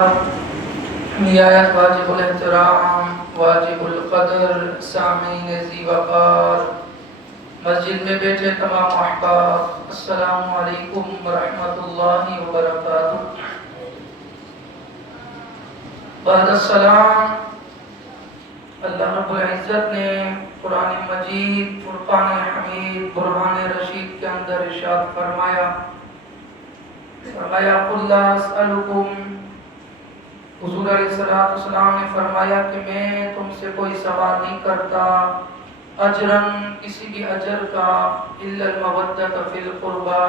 آیت واجب الاحترام واجب القدر سامعین ذی وقار مسجد میں بیٹھے تمام احباب السلام علیکم ورحمۃ اللہ وبرکاتہ۔ بعد السلام، اللہ رب العزت نے قرآن مجید فرقان حمید برہان رشید کے اندر ارشاد فرمایا قل لا اسألکم، حضور علیہ السلام نے فرمایا کہ میں تم سے کوئی سوال نہیں کرتا اجرن، کسی بھی اجر کا، الا المودۃ فی القربى،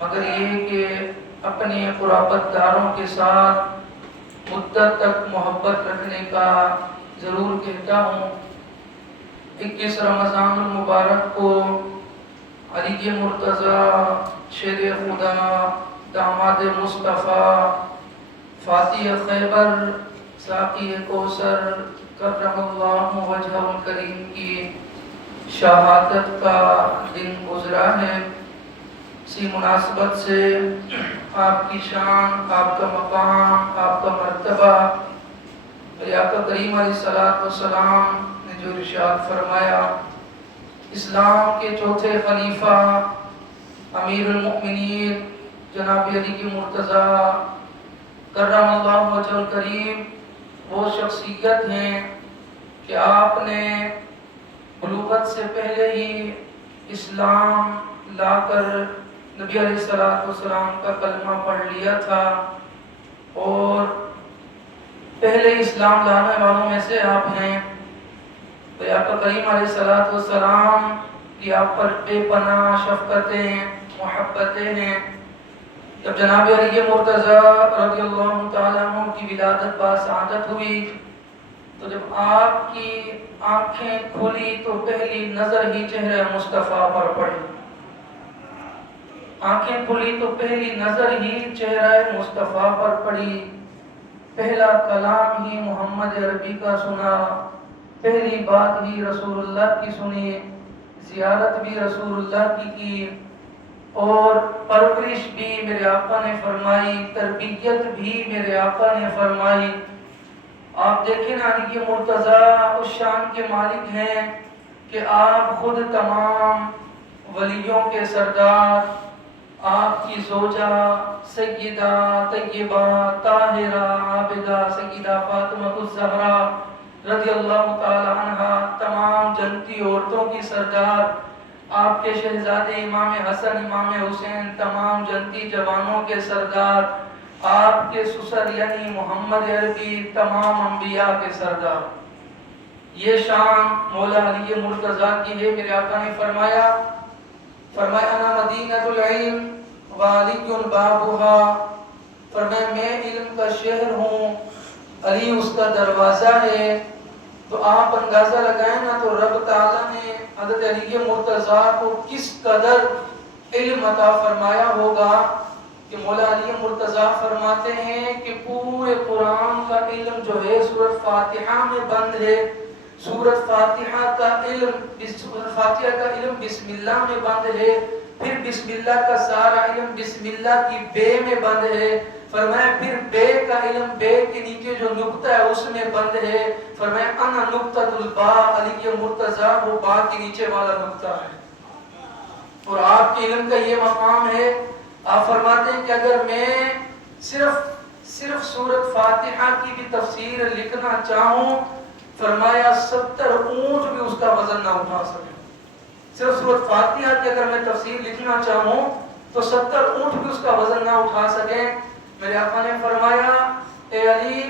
مگر یہ کہ اپنے قرابت داروں کے ساتھ مدت تک محبت رکھنے کا ضرور کہتا ہوں۔ 21 رمضان المبارک کو علی مرتضیٰ شیر خدا داماد مصطفیٰ فاتح خیبر ساقی کوثر کرم اللہ وجہہ الکریم کی شہادت کا دن گزرا ہے۔ اسی مناسبت سے آپ کی شان، آپ کا مقام، آپ کا مرتبہ، آقا کریم علیہ السلام نے جو ارشاد فرمایا، اسلام کے چوتھے خلیفہ امیر المؤمنین جناب علی مرتضیٰ کرم اللہ وجہ الکریم وہ شخصیت ہیں کہ آپ نے بلوغت سے پہلے ہی اسلام لا کر نبی علیہ السلام کا کلمہ پڑھ لیا تھا، اور پہلے اسلام لانے والوں میں سے آپ ہیں۔ تو آقا کریم علیہ السلام کی آپ پر بے پناہ شفقتیں محبتیں ہیں۔ جب جناب علی مرتضیٰ رضی اللہ تعالیٰ عنہ کی ولادت باسعادت ہوئی تو جب آپ کی آنکھیں کھلی تو پہلی نظر ہی چہرہ مصطفیٰ پر پڑی۔ آنکھیں کھلی تو پہلی نظر ہی چہرہ مصطفیٰ پر پڑی، پہلا کلام ہی محمد عربی کا سنا، پہلی بات ہی رسول اللہ کی سنی، زیارت بھی رسول اللہ کی، اور پرورش بھی میرے آقا نے فرمائی، تربیت بھی میرے آقا نے فرمائی۔ آپ دیکھیں نا، علی مرتضیٰ اس شان کے مالک ہیں کہ آپ خود تمام ولیوں کے سردار، آپ کی زوجہ سیدہ طیبہ طاہرہ عابدہ سیدہ فاطمہ الزہرا رضی اللہ تعالی عنہا، تمام جنتی عورتوں کی سردار، آپ کے شہزادے امام حسن امام حسین، تمام جنتی جوانوں کے سردار، آپ کے سسر یعنی محمد عربی، تمام انبیاء کے سردار۔ یہ شان مولا علی مرتضیٰ کی ہے۔ میرے آقا نے فرمایا انا مدینۃ العلم وعلی بابھا، فرمایا میں علم کا شہر ہوں، علی اس کا دروازہ ہے۔ تو آپ اندازہ لگائیں نا، تو رب تعالیٰ نے حضرت علی مرتضیٰ کو کس قدر علم عطا فرمایا ہوگا کہ مولا علی مرتضیٰ فرماتے ہیں کہ پورے قرآن کا علم جو ہے سورۃ فاتحہ میں بند ہے، سورۃ فاتحہ کا علم بسم اللہ میں بند ہے، پھر بسم اللہ کا سارا علم بسم اللہ کی بے میں بند ہے، فرمایا پھر بے کا علم بے کے نیچے جو نقطہ ہے اس میں بند ہے، فرمایا انا نقطۃ البا، علی مرتضیٰ وہ با کے نیچے والا نقطہ ہے۔ اور آپ کے علم کا یہ مقام ہے، آپ فرماتے ہیں کہ اگر میں صرف سورۃ فاتحہ کی بھی تفسیر لکھنا چاہوں، فرمایا 70 اونٹ بھی اس کا وزن نہ اٹھا سکے۔ صرف سورۃ فاتحہ کی اگر میں تفسیر لکھنا چاہوں تو 70 اونٹ بھی اس کا وزن نہ اٹھا سکے۔ میرے آقا نے فرمایا اے علی،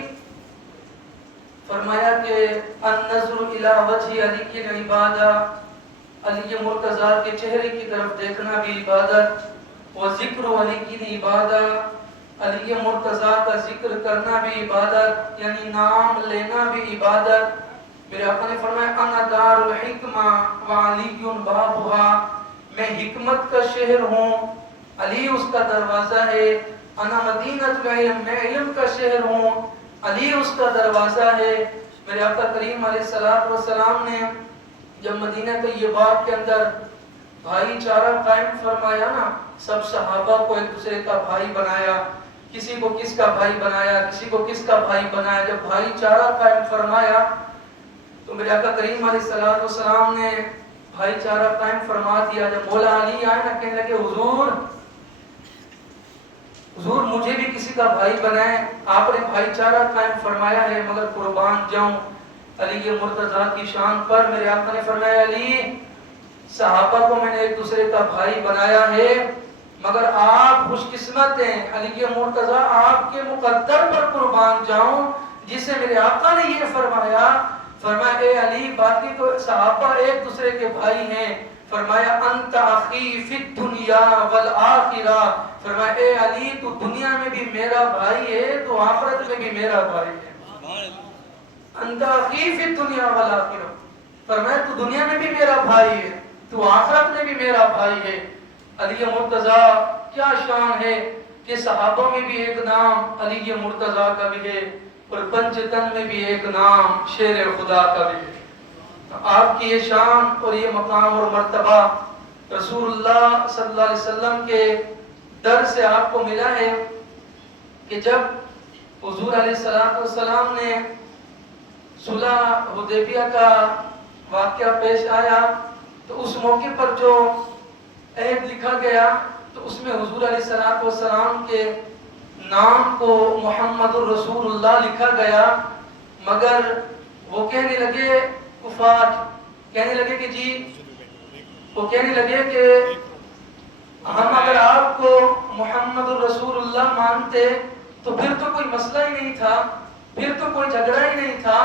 فرمایا کہ النظر الی وجہ علی کی عبادت، علی مرتضیٰ کے چہرے کی طرف دیکھنا بھی عبادت، و ذکر علی کی عبادت، علی مرتضیٰ کا ذکر کرنا بھی عبادت، یعنی نام لینا بھی عبادت۔ میرے آقا نے فرمایا انا دار الحکمہ وعلی بابھا، میں حکمت کا شہر ہوں، علی اس کا دروازہ ہے۔ انا مدینۃ العلم، میں علم کا شہر ہوں، علی اس کا دروازہ ہے۔ میرے آقا کریم علیہ السلام نے جب مدینہ طیبہ کے اندر بھائی چارہ قائم فرمایا نا، سب صحابہ کو ایک دوسرے کا بھائی بنایا، کسی کو کس کا بھائی بنایا، کسی کو کس کا بھائی بنایا. جب بھائی چارہ قائم فرمایا تو میرے آقا کریم علیہ السلام نے بھائی چارہ قائم فرما دیا. جب مولا علی آئے نا کہنے لگے حضور مجھے بھی کسی کا بھائی بنائیں، آپ نے بھائی چارہ قائم فرمایا ہے مگر قربان جاؤں علی مرتضیٰ کی شان پر. میرے آقا نے فرمایا علی صحابہ کو میں نے ایک دوسرے کا بھائی بنایا ہے مگر آپ خوش قسمت ہیں علی مرتضیٰ آپ کے مقدر پر قربان جاؤں جسے میرے آقا نے یہ فرمایا اے علی باقی تو صحابہ ایک دوسرے کے بھائی ہیں. فرمایا انت اخی فی الدنیا والآخرہ، فرمایا اے علی تو دنیا میں بھی میرا بھائی ہے تو آخرت میں بھی میرا بھائی ہے. انت اخی فی الدنیا والآخرہ، فرمایا تو دنیا میں بھی میرا بھائی ہے تو آخرت میں بھی میرا بھائی ہے. علی مرتضیٰ کیا شان ہے کہ صحابوں میں بھی ایک نام علی مرتضیٰ کا بھی ہے اور پنجتن میں بھی ایک نام شیر خدا کا بھی ہے. آپ کی یہ شان اور یہ مقام اور مرتبہ رسول اللہ صلی اللہ علیہ وسلم کے در سے آپ کو ملا ہے کہ جب حضور علیہ السلام نے صلح حدیبیہ کا واقعہ پیش آیا تو اس موقع پر جو عہد لکھا گیا تو اس میں حضور علیہ السلام کے نام کو محمد الرسول اللہ لکھا گیا مگر وہ کہنے لگے کفار کہنے لگے کہ وہ کہنے لگے کہ ہم اگر آپ کو محمد الرسول اللہ مانتے تو پھر تو کوئی مسئلہ ہی نہیں تھا، پھر تو کوئی جھگڑا ہی نہیں تھا.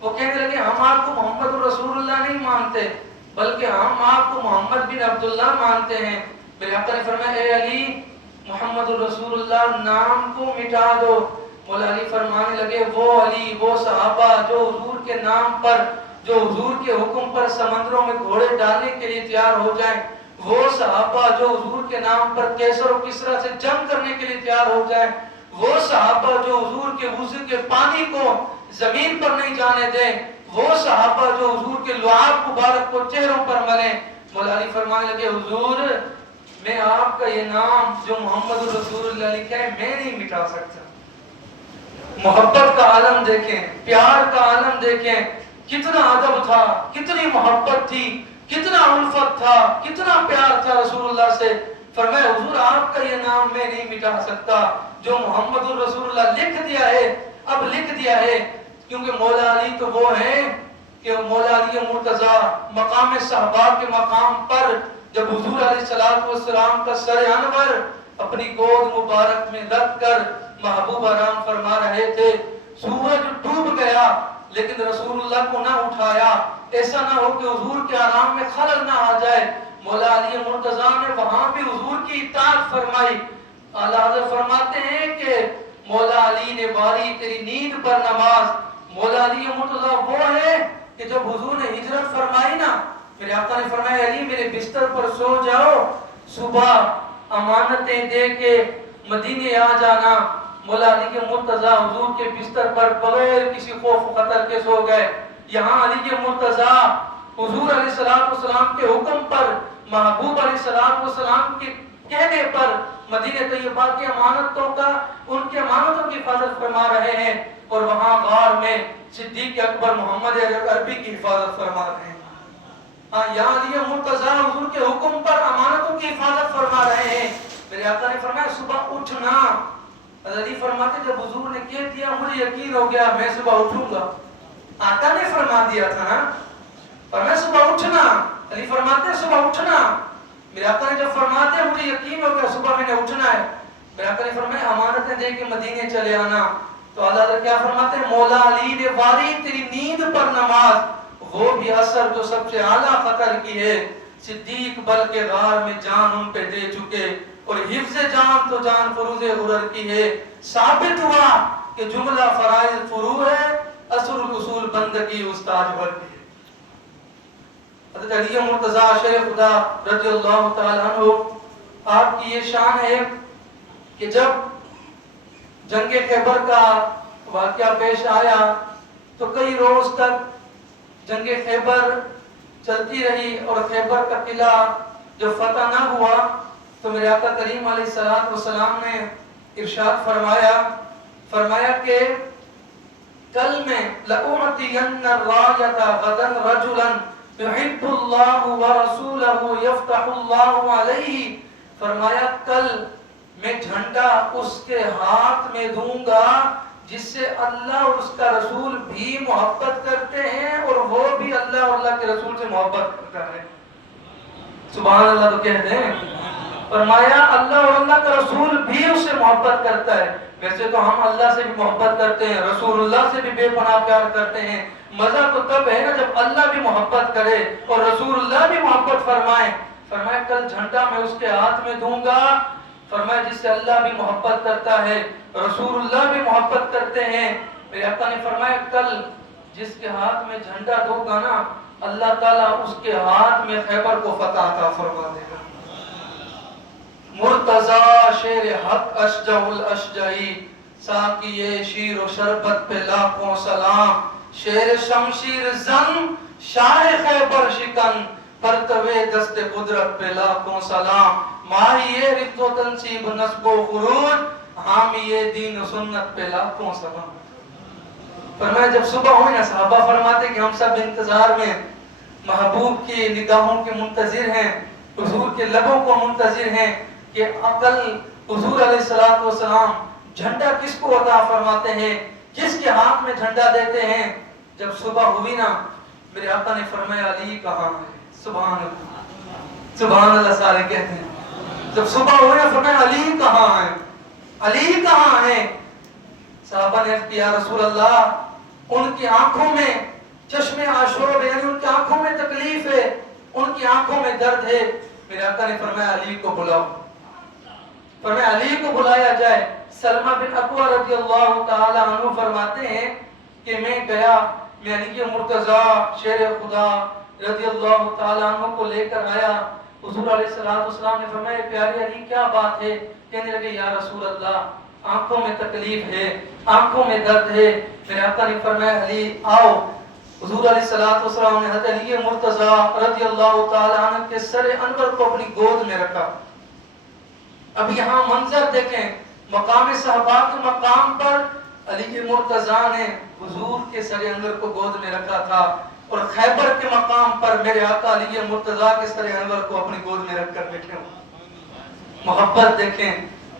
وہ کہنے لگے ہم آپ کو محمد الرسول اللہ نہیں مانتے بلکہ ہم آپ کو محمد بن عبداللہ مانتے ہیں. میرے آقا نے فرمایا اے علی محمد الرسول اللہ نام کو مٹا دو. مولا علی فرمانے لگے وہ علی وہ صحابہ جو حضور کے نام پر جو حضور کے حکم پر سمندروں میں گھوڑے ڈالنے کے لیے تیار ہو جائیں، وہ صحابہ جو حضور کے نام پر کیسر و کسرا سے جنگ کرنے کے لیے تیار ہو جائیں، وہ صحابہ جو حضور کے وضو کے پانی کو زمین پر نہیں جانے دیں، وہ صحابہ جو حضور کے لعاب مبارک کو چہروں پر ملیں. مولا علی فرمانے لگے حضور میں آپ کا یہ نام جو محمد رسول اللہ لکھا ہے میں نہیں مٹا سکتا. محبت کا عالم دیکھیں، پیار کا عالم دیکھیں، کتنا ادب تھا، کتنی محبت تھی، کتنا الفت تھا، کتنا پیار تھا رسول اللہ سے. فرمایا حضور آپ کا یہ نام میں نہیں مٹا سکتا، جو محمد الرسول اللہ لکھ دیا ہے اب لکھ دیا ہے. کیونکہ مولا علی تو وہ ہیں کہ مولا علی مرتضیٰ مقام صحابہ کے مقام پر جب حضور علیہ السلام کا سر انور اپنی گود مبارک میں رکھ کر محبوب آرام فرما رہے تھے، سورج ڈوب گیا لیکن رسول اللہ کو نہ اٹھایا، ایسا نہ ہو کہ حضور کے آرام میں خلل نہ آ جائے. مولا علی مرتضیٰ نے وہاں بھی حضور کی اطاعت فرمائی. اعلیٰ حضرت فرماتے ہیں کہ مولا علی نے باری تیری نیند پر نماز. مولا علی مرتضیٰ وہ ہے کہ جب حضور نے ہجرت فرمائی نا میرے آقا نے فرمایا علی میرے بستر پر سو جاؤ، صبح امانتیں دے کے مدینے آ جانا. مولا علی کے مرتضیٰ حضور کے بستر پر بغیر کسی خوف و خطر کے سو گئے. یہاں علی کے مرتضیٰ حضور علیہ السلام کے حکم پر محبوب علیہ السلام کے کہنے پر مدینہ طیبہ کی امانتوں کا ان کے امانتوں کی حفاظت فرما رہے ہیں اور وہاں غار میں صدیق اکبر محمد عربی کی حفاظت فرما رہے ہیں. یہاں علی مرتضیٰ حضور کے حکم پر امانتوں کی حفاظت فرما رہے ہیں. میرے آقا نے فرمایا صبح اٹھنا. علی فرماتے جب حضور نے کہہ دیا مجھے یقین ہو گیا میں صبح اٹھوں گا. آقا نے فرما دیا تھا نا فرمایا صبح اٹھنا. علی فرماتے ہیں صبح اٹھنا. میرے آقا نے جب فرماتے ہیں مجھے یقین ہو گیا صبح میں نے اٹھنا ہے. میرے آقا نے فرمایا امانتیں دے کے مدینے چلے آنا. تو اللہ تعالیٰ کیا فرماتے ہیں مولا علی نے واری تیری نیند پر نماز، وہ بھی اثر جو سب سے اعلیٰ خطر کی ہے. صدیق بلکہ غار میں جان ان پہ دے چکے اور حفظ جان تو جان فروز غرر کی ہے. ثابت ہوا کہ جملہ فرائض فروع ہے، اصل اصول بندگی استاد ور کی ہے. حضرت علی مرتضیٰ شیخ خدا رضی اللہ تعالیٰ عنہ آپ کی یہ شان ہے کہ جب جنگ خیبر کا واقعہ پیش آیا تو کئی روز تک جنگ خیبر چلتی رہی اور خیبر کا قلعہ جو فتح نہ ہوا تو میرے آقا کریم علیہ السلام نے ارشاد فرمایا کہ کل میں لَأُعْطِيَنَّ الرَّایَةَ غَدًا رَجُلًا يُحِبُّ اللَّهُ وَرَسُولَهُ يَفْتَحُ اللَّهُ عَلَيْهِ، فرمایا کل میں جھنڈا اس کے ہاتھ میں دوں گا جس سے اللہ اور اس کا رسول بھی محبت کرتے ہیں اور وہ بھی اللہ اور اللہ کے رسول سے محبت کرتا ہے۔ سبحان اللہ تو کہتے ہیں۔ فرمایا اللہ اور اللہ کا رسول بھی اس سے محبت کرتا ہے۔ ویسے تو ہم اللہ سے بھی محبت کرتے ہیں، رسول اللہ سے بھی بے پناہ پیار کرتے ہیں، مزہ تو تب ہے نا جب اللہ بھی محبت کرے اور رسول اللہ بھی محبت فرمائے۔ فرمایا کل جھنڈا میں اس کے ہاتھ میں دوں گا، فرمایا جس سے اللہ بھی محبت کرتا ہے، رسول اللہ بھی محبت کرتے ہیں۔ میرے آقا نے فرمایا کل جس کے ہاتھ میں جھنڈا دوں گا نا، اللہ تعالیٰ اس کے ہاتھ میں خیبر کو فتح عطا فرما دے گا۔ مرتضی شیر حق اشجع الاشجعی، ساقی شیر و شربت پہ لاکھوں سلام، شیر شمشیر زن شاہ خیبر شکن، پرتوے دست قدرت پہ لاکھوں سلام، ماہی رفت و تنصیب نسب و خروج، حامی دین و سنت پہ لاکھوں سلام۔ فرمایا جب صبح ہوئی نا، صحابہ فرماتے کہ ہم سب انتظار میں محبوب کی نگاہوں کے منتظر ہیں، حضور کے لبوں کو منتظر ہیں کہ عقل حضور علیہ السلام جھنڈا کس کو عطا فرماتے ہیں، کس کے ہاتھ میں جھنڈا دیتے ہیں۔ جب صبح ہوئی نا، میرے آقا نے فرمایا علی کہاں ہے؟ سبحان اللہ، سبحان اللہ سارے کہتے ہیں۔ جب صبح ہوئی نا، فرمایا علی کہاں ہے؟ علی کہاں ہے؟ صحابہ نے کہا یا رسول اللہ، ان کی آنکھوں میں چشم آشوب، یعنی ان کی آنکھوں میں تکلیف ہے، ان کی آنکھوں میں درد ہے۔ میرے آقا نے فرمایا علی کو بلاؤ۔ فرمایا علی کو بلایا جائے۔ سلمہ بن اکوع رضی اللہ تعالی عنہ فرماتے ہیں کہ میں گیا، میں علی مرتضی شیر خدا رضی اللہ تعالی عنہ کو لے کر آیا۔ حضور علیہ السلام نے فرمایا پیارے علی کیا بات ہے؟ کہنے لگے یا رسول اللہ آنکھوں میں تکلیف ہے، آنکھوں میں درد ہے۔ میرے آقا نے فرمایا علی آؤ۔ حضور علیہ السلام نے حضرت علی مرتضی رضی اللہ تعالی عنہ کے سر انور کو اپنی گود میں رکھا۔ اب یہاں منظر دیکھیں، مقام صحابہ کے مقام پر علی مرتضی نے حضور کے سر انور کو گود میں رکھا تھا، اور خیبر کے مقام پر میرے آقا علی مرتضی کے سر انور کو اپنی گود میں رکھ کر بیٹھے ہوں۔ محبت دیکھیں،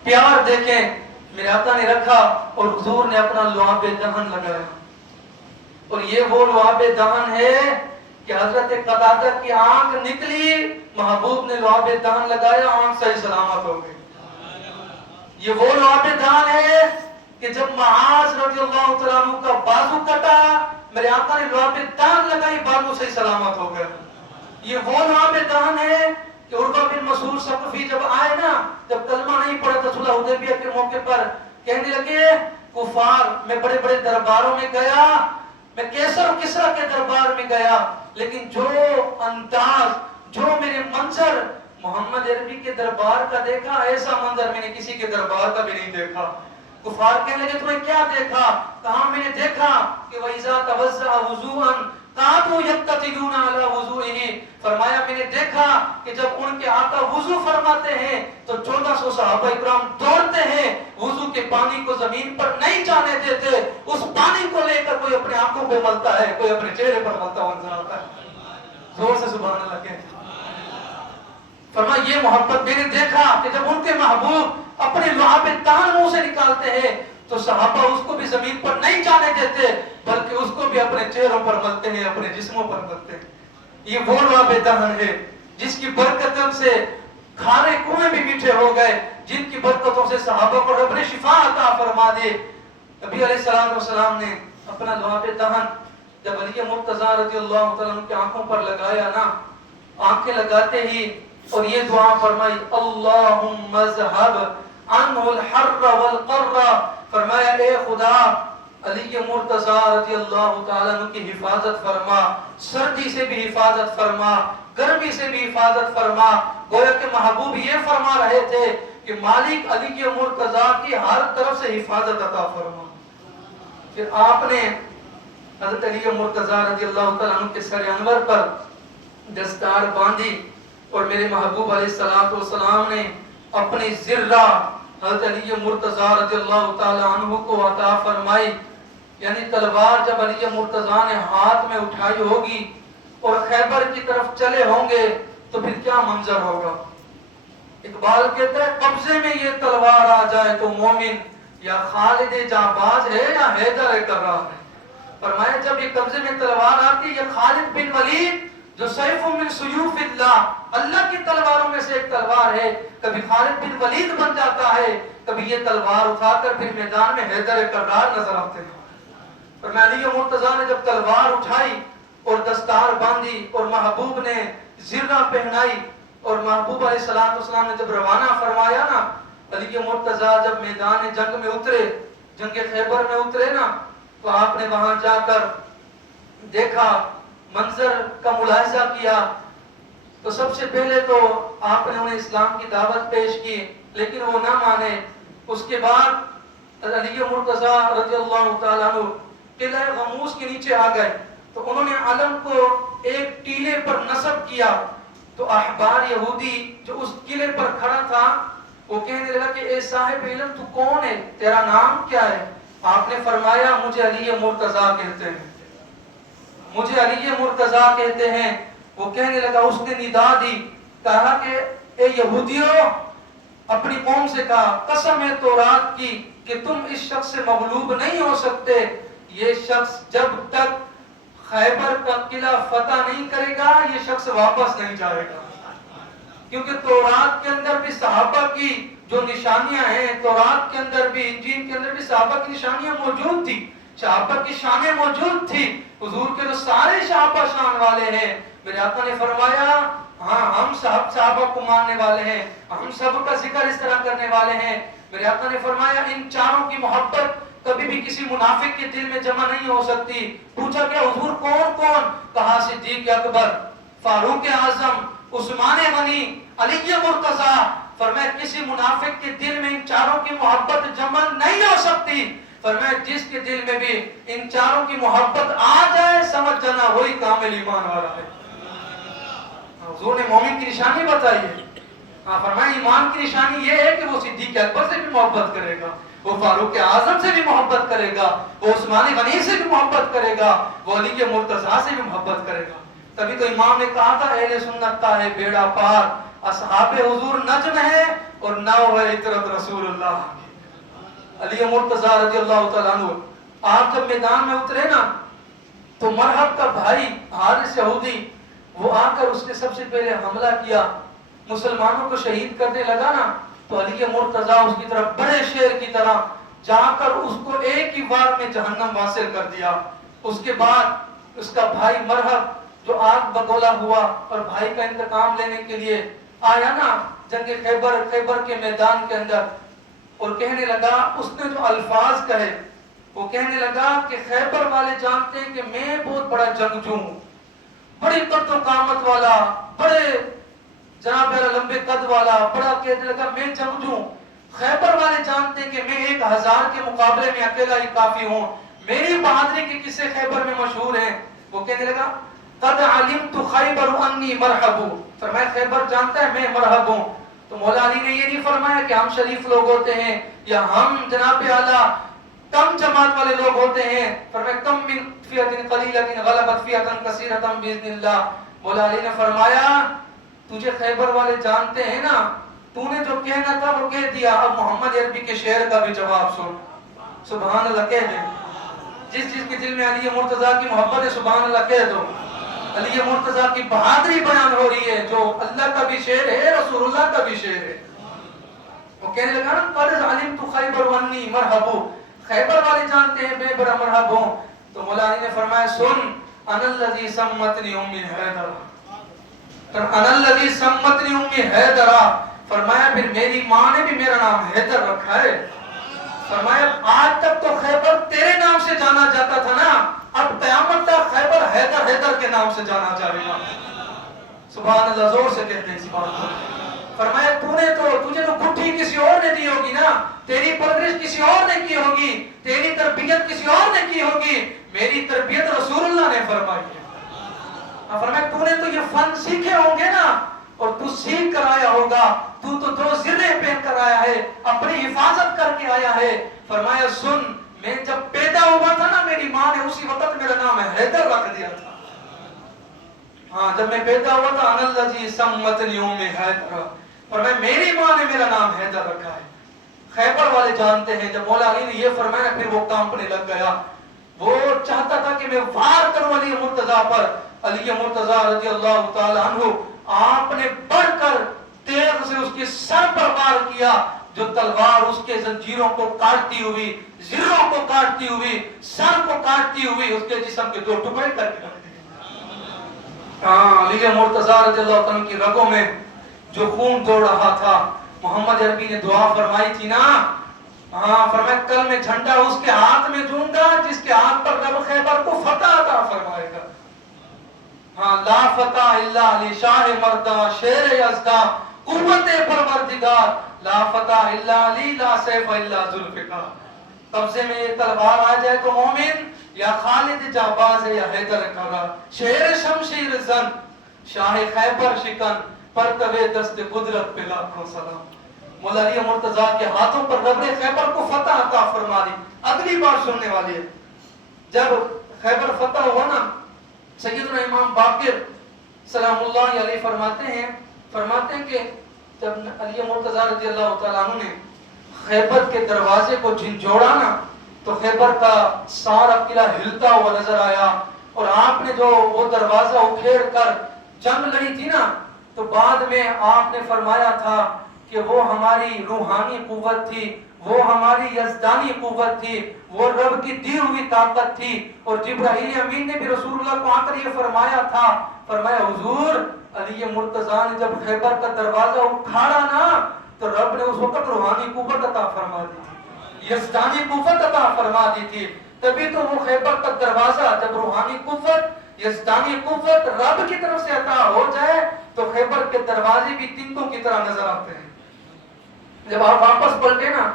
پیار دیکھیں، میرے آقا نے رکھا اور حضور نے اپنا لعاب دہن لگایا، اور یہ وہ لعاب دہن ہے کہ حضرت قتادہ کی آنکھ نکلی، محبوب نے لعاب دہن لگایا، آنکھ صحیح سلامت ہو گئی۔ یہ وہ لعاب دہن ہے کہ جب معاذ رضی اللہ تعالیٰ عنہ کا بازو کٹا، میرے آقا نے لعاب دہن لگائی، بازو صحیح سلامت ہو گیا۔ یہ وہ لعاب دہن ہے کہ عروہ بن مسعود ثقفی جب آئے نا، جب کلمہ نہیں پڑھا تھا صلح حدیبیہ کے موقع پر، کہنے لگے کفار، میں بڑے بڑے درباروں میں گیا، میں کیسر و کسرا کے دربار میں گیا، لیکن جو انداز، جو میرے منظر محمد عربی کے دربار کا دیکھا، ایسا منظر میں نے کسی کے دربار کا بھی نہیں دیکھا۔ کفار کہنے لگے تمہیں کیا دیکھا؟ کہاں میں نے دیکھا کہ وَإِذَا تَوَزَّعَ وُضُوءً قَعَدُوا يَقْتَتِلُونَ عَلَى وُضُوئِهِ، فرمایا میں نے دیکھا کہ جب ان کے آقا وضو فرماتے ہیں تو 1400 صحابہ اکرام دوڑتے ہیں، وضو کے پانی کو زمین پر نہیں جانے دیتے، اس پانی کو لے کر کوئی اپنے آنکھوں پہ ملتا ہے، کوئی اپنے چہرے پر ملتا ہوا نظر آتا ہے۔ زور سے سبحان اللہ کہتے ہیں۔ فرمایا یہ محبت میں نے دیکھا کہ جب ان کے محبوب اپنے لعاب دہن منہ سے نکالتے ہیں تو صحابہ اس کو بھی زمین پر نہیں جانے دیتے، بلکہ اس کو بھی اپنے چہروں پر ملتے ہیں، اپنے جسموں پر ملتے ہیں۔ یہ وہ لعاب دہن ہے جس کی برکتوں سے کھارے کنویں بھی میٹھے ہو گئے، جن کی برکتوں سے صحابہ کو رب نے شفا عطا فرما دی۔ نبی علیہ السلام نے اپنا لعاب دہن جب علی مرتضی رضی اللہ تعالیٰ عنہ کی آنکھوں پر لگایا نا، آنکھیں لگاتے ہی اور یہ دعا فرمائی اللہم اذھب عنہ الحر والقر، فرمایا اے خدا علی مرتضی رضی اللہ تعالیٰ عنہ کی حفاظت فرما، سردی سے بھی حفاظت فرما، گرمی سے بھی حفاظت فرما۔ گویا کہ محبوب یہ فرما رہے تھے کہ مالک علی مرتضی کی ہر طرف سے حفاظت عطا فرما۔ پھر آپ نے حضرت علی مرتضی رضی اللہ تعالیٰ عنہ کے سر انور پر دستار باندھی، اور میرے محبوب علیہ السلام نے اپنی ذرہ حضرت علی مرتضیٰ رضی اللہ تعالی عنہ کو عطا فرمائی. یعنی تلوار جب علی مرتضیٰ نے ہاتھ میں اٹھائی ہوگی اور خیبر کی طرف چلے ہوں گے تو پھر کیا منظر ہوگا. اقبال کہتا ہے قبضے میں یہ تلوار آ جائے تو مومن یا خالد جانباز ہے یا حیدر کرار ہے. فرمایا جب یہ قبضے میں تلوار آتی ہے یہ خالد بن ولید جو سیف من سیوف اللہ کی تلواروں میں سے ایک تلوار ہے، کبھی خالد بن ولید بن جاتا ہے، کبھی یہ تلوار اٹھا کر پھر میدان میں حیدر کرار نظر آتے ہیں. فرمایا علی مرتضیٰ نے جب تلوار اٹھائی اور دستار باندھی اور محبوب نے زرہ پہنائی اور محبوب علیہ السلام نے جب روانہ فرمایا نا، علی مرتضیٰ جب میدان جنگ میں اترے، جنگ خیبر میں اترے نا، تو آپ نے وہاں جا کر دیکھا، منظر کا ملاحظہ کیا. تو سب سے پہلے تو آپ نے انہیں اسلام کی دعوت پیش کی لیکن وہ نہ مانے. اس کے بعد علی مرتضیٰ رضی اللہ تعالیٰ عنہ قلعہ غموس کے نیچے آ گئے تو انہوں نے علم کو ایک ٹیلے پر نصب کیا. تو احبار یہودی جو اس قلعے پر کھڑا تھا وہ کہنے لگا کہ اے صاحب علم تو کون ہے، تیرا نام کیا ہے؟ آپ نے فرمایا مجھے علی مرتضیٰ کہتے ہیں، مجھے علی مرتضیٰ کہتے ہیں. وہ کہنے لگا، اس نے ندا دی، کہا کہ اے یہودیوں، اپنی قوم سے کہا قسم ہے تورات کی کہ تم اس شخص سے مغلوب نہیں ہو سکتے. یہ شخص جب تک خیبر کا قلعہ فتح نہیں کرے گا یہ شخص واپس نہیں جائے گا. کیونکہ تورات کے اندر بھی صحابہ کی جو نشانیاں ہیں، تورات کے اندر بھی، انجیل کے اندر بھی صحابہ کی نشانیاں موجود تھی، صحابہ کی شانیں موجود تھی. حضور کے تو سارے صحابہ شان والے ہیں. میرے آقا نے فرمایا ہاں ہم صحابہ کو ماننے والے ہیں، ہم سب کا ذکر اس طرح کرنے والے ہیں. میرے آقا نے فرمایا ان چاروں کی محبت کبھی بھی کسی منافق کے دل میں جمع نہیں ہو سکتی. پوچھا کہ حضور کون کون؟ کہا صدیق اکبر، فاروق اعظم، عثمان غنی، علی مرتضیٰ. فرمایا کسی منافق کے دل میں ان چاروں کی محبت جمع نہیں ہو سکتی. فرمایا جس کے دل میں بھی ان چاروں کی محبت آ جائے سمجھ جانا وہی کامل ایمان والا ہے. حضور نے مومن کی نشانی بتائی ہے. فرمایا ایمان کی نشانی یہ ہے کہ وہ صدیق اکبر سے بھی محبت کرے گا، وہ فاروق اعظم سے بھی محبت کرے گا، وہ عثمان غنی سے بھی محبت کرے گا، وہ علی مرتضیٰ سے بھی محبت کرے گا. تبھی تو امام نے کہا تھا اہل سنت کا ہے بیڑا پار، اصحاب حضور نجم ہے اور نو ہے عطرت رسول اللہ. علی مرتضیٰ رضی اللہ تعالیٰ عنہ آپ جب میدان میں اترے نا تو مرحب کا بھائی حارث یہودی وہ آ کر اس نے سب سے پہلے حملہ کیا، مسلمانوں کو شہید کرنے لگا نا. تو علی مرتضیٰ اس کی طرف بڑے شیر کی طرح جا کر اس کو ایک ہی بار میں جہنم واصل کر دیا. اس کے بعد اس کا بھائی مرحب جو آگ بگولا ہوا اور بھائی کا انتقام لینے کے لیے آیا نا جنگ خیبر کے میدان کے اندر، اور کہنے لگا، اس نے جو الفاظ کہے وہ کہنے لگا کہ خیبر والے جانتے ہیں کہ میں بہت بڑا جنگجو ہوں، بڑی قد و قامت والا، بڑے جناب لمبے قد والا، بڑا کہنے لگا میں جنگجو ہوں. خیبر والے جانتے ہیں کہ میں 1000 کے مقابلے میں اکیلا ہی کافی ہوں، میری بہادری کے قصے خیبر میں مشہور ہیں. وہ کہنے لگا قد علمت خیبر انی مرحب، فرمایا خیبر جانتا ہے میں مرحب ہوں. تو مولا علی نے یہ نہیں فرمایا کہ ہم شریف لوگ ہوتے ہیں یا ہم جناب اعلیٰ کم جماعت والے لوگ ہوتے ہیں. فرمایا کم من فئۃ قلیلۃ غلبت فئۃ کثیرۃ باذن اللہ. مولا علی نے فرمایا تجھے خیبر والے جانتے ہیں نا، تو نے جو کہنا تھا وہ کہہ دیا. اب محمد عربی کے شعر کا بھی جواب سن، سبحان اللہ کہہ دے. جس جس کے دل میں علی مرتضیٰ کی محبت ہے سبحان اللہ کہہ دو. علی مرتضیٰ کی بہادری بیان ہو رہی ہے جو اللہ کا بھی شعر ہے، رسول اللہ کا بھی شعر ہے. وہ کہنے لگا نا قد علمت خیبر انی مرحب، خیبر والے جانتے ہیں میں بڑا مرحب ہوں. تو مولا علی نے فرمایا سن انا الذی سمتنی امی حیدر، انا الذی سمتنی امی حیدر. فرمایا پھر میری ماں نے بھی میرا نام حیدر رکھا ہے. فرمایا آج تک تو خیبر تیرے نام سے جانا جاتا تھا نا، اب قیامت تک خیبر حیدر حیدر کے نام سے جانا جائے گا. سبحان اللہ، زور سے کہتے ہیں سبحان اللہ. فرمایا تجھے تو گٹھی کسی اور نے دی ہوگی نا، تیری پرورش کسی اور نے کی ہوگی، تیری تربیت کسی اور نے کی ہوگی، میری تربیت رسول اللہ نے فرمائی ہے. فرمایا تو نے تو یہ فن سیکھے ہوں گے نا، اور تو سیکھ کر آیا ہوگا، تو 2 زرے پہن کر آیا ہے، اپنی حفاظت کر کے آیا ہے۔ فرمایا سن، میں جب پیدا ہوا تھا نا میری ماں نے اسی وقت میرا نام حیدر رکھ دیا تھا۔ ہاں جب میں پیدا ہوا تھا ان الذی سمتنی ام حیدر، فرمایا میری ماں نے میرا نام حیدر رکھا ہے۔ خیبر والے جانتے ہیں جب مولا علی نے یہ فرمایا پھر وہ کانپنے لگ گیا، وہ چاہتا تھا کہ میں وار کروں علی مرتضیٰ پر۔ علی مرتضیٰ رضی اللہ تعالی عنہ آپ نے بڑھ کر تیغ سے اس کے سر پر وار کیا، جو تلوار اس کے زنجیروں کو کاٹتی ہوئی، زروں کو کاٹتی ہوئی، سر کو کاٹتی ہوئی اس کے جسم کے 2 ٹکڑے کر کے رکھ دیے۔ علی مرتضیٰ رضی اللہ عنہ کی رگوں میں جو خون دوڑ رہا تھا، محمد عربی نے دعا فرمائی تھی نا، فرمایا کل میں جھنڈا اس کے ہاتھ میں دوں گا جس کے ہاتھ پر رب خیبر کو فتح عطا فرمائے گا۔ لا فتح الا علی شاہ مردہ شیر یزدہ قوت پروردگار، لا فتح الا علی لا سیف الا ذوالفقار۔ قبضے میں یہ تلوار آ جائے تو مومن یا خالد جاباز ہے یا حیدر کرار، شیر شمشیر زن، شاہ خیبر شکن، پرتوے دست قدرت پہ لاکھوں سلام۔ مولا علی مرتضیٰ کے ہاتھوں پر رب نے خیبر کو فتح عطا فرما دی۔ اگلی بار سننے والی ہے، جب خیبر فتح ہوا نا، سیدنا امام باقر سلام اللہ علیہ فرماتے ہیں کہ جب علی مرتضیٰ رضی اللہ تعالیٰ عنہ نے خیبر کے دروازے کو جھنجھوڑا نا تو خیبر کا سارا قلعہ ہلتا ہوا نظر آیا، اور آپ نے جو وہ دروازہ اکھیڑ کر جنگ لڑی تھی نا تو بعد میں آپ نے فرمایا تھا کہ وہ ہماری روحانی قوت تھی، وہ ہماری یزدانی قوت تھی، وہ رب کی دی ہوئی طاقت تھی۔ اور جبرائیل امین نے بھی رسول اللہ کو آ کر یہ فرمایا تھا، فرمایا حضور علی مرتضیٰ نے جب خیبر کا دروازہ اکھاڑا نا تو رب نے اس وقت روحانی قوت عطا فرما دی تھی، یزدانی قوت عطا فرما دی تھی۔ تبھی تو وہ خیبر کا دروازہ جب روحانی قوت یزدانی قوت رب کی طرف سے عطا ہو جائے تو خیبر کے دروازے بھی تنکوں کی طرح نظر آتے ہیں۔ جب آپ واپس پلٹے نا،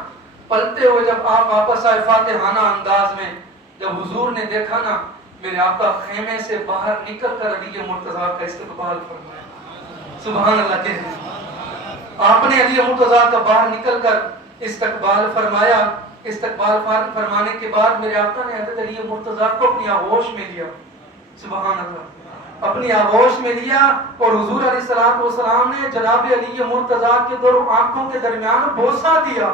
پلٹے ہوئے جب آپ واپس آئے فاتحانہ انداز میں، جب حضور نے دیکھا نا میرے آقا خیمے سے باہر نکل کر علی مرتضیٰ کا استقبال فرمایا، سبحان اللہ کہتے ہیں، آپ نے علی مرتضیٰ کا باہر نکل کر استقبال فرمایا۔ استقبال فرمانے کے بعد میرے آقا نے حضرت علی مرتضیٰ کو اپنی آغوش میں لیا، سبحان اللہ، اپنی آغوش میں لیا، اور حضور علیہ السلام نے جناب علی مرتضیٰ کے 2 آنکھوں کے درمیان بوسہ دیا۔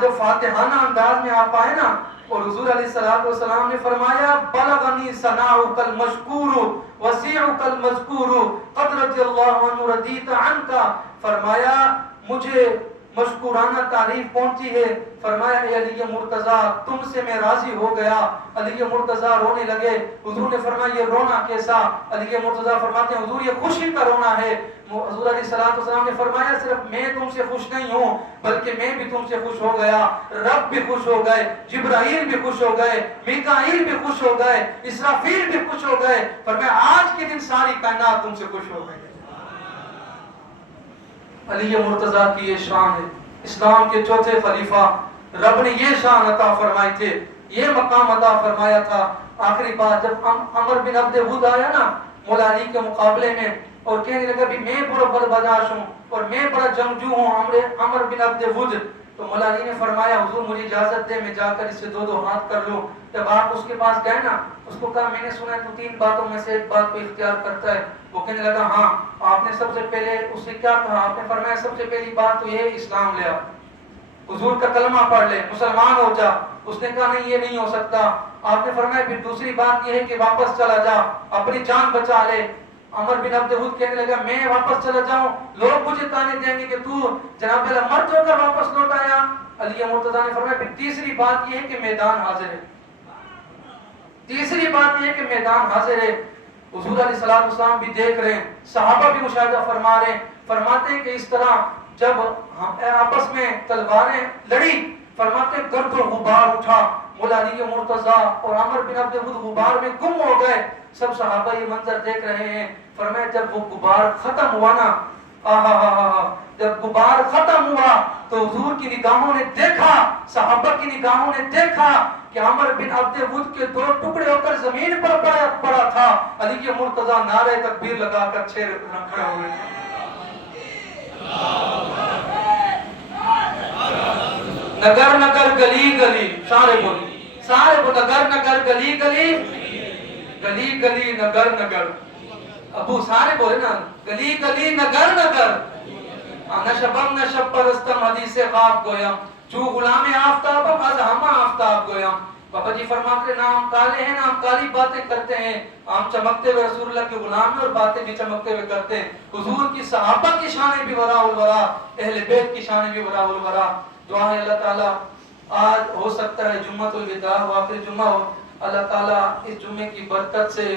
جب فاتحانہ انداز میں آپ آئے نا اور حضور علیہ السلام نے فرمایا بلغنی ثناؤک المشکور وسیعک المذکور قد رضی اللہ عنہ رضیت عنک، فرمایا مجھے مشکورانہ تعریف پہنچی ہے، فرمایا اے علی مرتضیٰ تم سے میں راضی ہو گیا۔ علی مرتضیٰ رونے لگے، حضور نے فرمایا یہ رونا کیسا؟ علی مرتضیٰ فرماتے ہیں حضور یہ خوشی کا رونا ہے۔ حضور علیہ السلام نے فرمایا صرف میں تم سے خوش نہیں ہوں بلکہ میں بھی تم سے خوش ہو گیا، رب بھی خوش ہو گئے، جبرائیل بھی خوش ہو گئے، میکائیل بھی خوش ہو گئے، اسرافیل بھی خوش ہو گئے، فرمایا آج کے دن ساری کائنات تم سے خوش ہو گئی۔ علی مرتضیٰ کی یہ شان ہے، اسلام کے 4تھے خلیفہ، رب نے یہ شان عطا فرمائی تھے، یہ مقام عطا فرمایا تھا۔ آخری بات جب عمر بن عبد ود آیا نا مولا علی کے مقابلے میں اور کہنے لگا بھی میں بڑا بدمعاش ہوں اور میں بڑا جنگجو ہوں عمر بن عبد ود، تو مولا علی نے فرمایا حضور مجھے اجازت دے میں جا کر اس سے 2 ہاتھ کر لوں۔ جب آپ اس کے پاس گئے نا اس کو کہا میں نے سنا ہے تو 3 باتوں میں سے ایک بات کو اختیار کرتا ہے۔ وہ کہنے لگا ہاں۔ آپ نے سب سے پہلے اس سے کیا کہا؟ آپ نے فرمایا سب سے پہلی بات تو یہ اسلام لے آ، حضور کا کلمہ پڑھ لے، مسلمان ہو جا۔ اس نے کہا نہیں یہ نہیں ہو سکتا۔ آپ نے فرمایا پھر دوسری بات یہ ہے کہ واپس چلا جا، اپنی جان بچا لے۔ عمر بن عبد ود کہنے لگا میں واپس چلا جاؤں لوگ مجھے تانے دیں گے کہ تو جناب اللہ مرد ہو کر واپس لوٹ آیا۔ علی مرتضیٰ نے فرمایا پھر تیسری بات یہ ہے کہ میدان حاضر ہے، تیسری بات یہ ہے کہ میدان حاضر ہے۔ حضور علیہ السلام بھی دیکھ رہے ہیں، صحابہ بھی مشاہدہ فرما رہے ہیں، فرماتے ہیں کہ اس طرح جب آپس میں تلواریں لڑی فرماتے گرد و غبار اٹھا، مولا علی مرتضیٰ اور عمر بن عبد ود غبار میں گم ہو گئے۔ سب صحابہ یہ منظر دیکھ رہے ہیں، فرمایا جب وہ غبار ختم ہوا نا جب غبار ختم ہوا تو حضور کی نگاہوں نے دیکھا، صحابہ کی نگاہوں نے دیکھا کہ عمر بن عبد ود کے 2 ٹکڑے ہو کر زمین پر پڑا تھا، علی کے مرتضی نعرہ تکبیر لگا کر 6 کھڑے ہوئے تھے۔ نگر نگر گلی گلی، سارے بولے نگر نگر گلی گلی، گلی گلی نگر نگر، ابو سارے بولے نا، گلی گلی نگر نگر، نشبم نشب پرستم حدیث خواب گویم، جو غلام آفتابم از ہما آفتاب گویم۔ بابا جی فرماتے ہیں نام کالے ہیں، نام کالی باتیں کرتے ہیں، ہم چمکتے ہوئے رسول اللہ کے غلام ہیں اور باتیں بھی چمکتے ہوئے کرتے ہیں۔ حضور کی صحابہ کی شانیں بھی وراء الورا، اہل بیت کی شانیں بھی وراء الورا۔ دعا ہے اللہ تعالیٰ آج ہو سکتا ہے جمعہ الوداع ہو، آخری جمعہ ہو، اللہ تعالیٰ اس جمعے کی برکت سے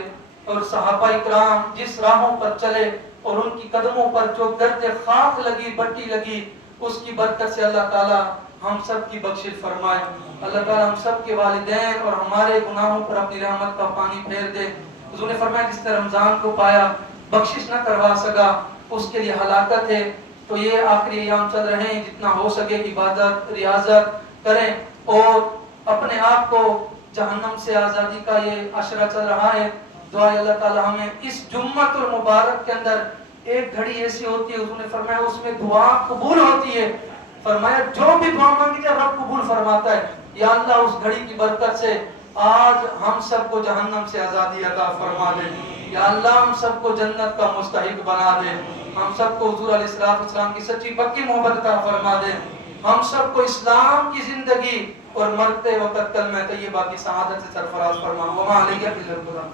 اور صحابہ اکرام جس راہوں پر چلے اور ان کی قدموں پر جو گرد خاک لگی، بٹی لگی، اس کی برکت سے اللہ تعالیٰ ہم سب کی بخشش فرمائے۔ اللہ تعالیٰ ہم سب کے والدین اور ہمارے گناہوں پر اپنی رحمت کا پانی پھیر دے۔ حضور نے فرمایا جس نے رمضان کو پایا بخشش نہ کروا سکا اس کے لیے ہلاکت ہے۔ تو یہ آخری ایام چل رہے ہیں، جتنا ہو سکے عبادت ریاضت کریں اور اپنے آپ کو جہنم سے آزادی کا یہ عشرہ چل رہا ہے۔ دعا اللہ تعالی ہمیں اس جمعۃ المبارک کے اندر ایک گھڑی ایسی ہوتی ہے، حضور نے فرمایا اس میں دعا قبول ہوتی ہے، فرمایا جو بھی دعا مانگی جائے رب قبول فرماتا ہے۔ یا اللہ اس گھڑی کی برکت سے آج ہم سب کو جہنم سے آزادی عطا فرما دے، یا اللہ ہم سب کو جنت کا مستحق بنا دے، ہم سب کو حضور علیہ السلام کی سچی پکی محبت عطا فرما دے، ہم سب کو اسلام کی زندگی اور مرتے وقت کلمہ طیبہ کی سعادت سے سرفراز فرما۔ وما علیہ الا البلاغ۔